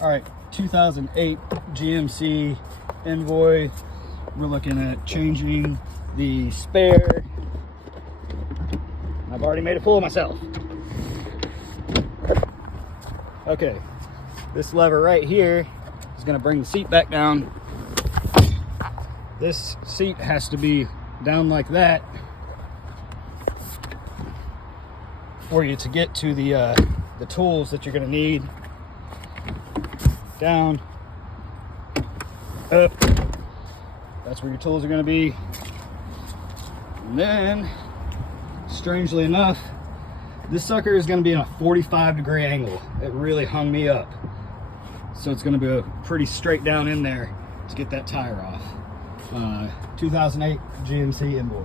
All right, 2008 GMC Envoy. We're looking at changing the spare. I've already made a fool of myself. Okay, this lever right here is gonna bring the seat back down. This seat has to be down like that for you to get to the tools that you're gonna need. Down, up, that's where your tools are gonna be. And then, strangely enough, this sucker is gonna be in a 45-degree angle. It really hung me up. So it's gonna be pretty straight down in there to get that tire off. 2008 GMC Envoy.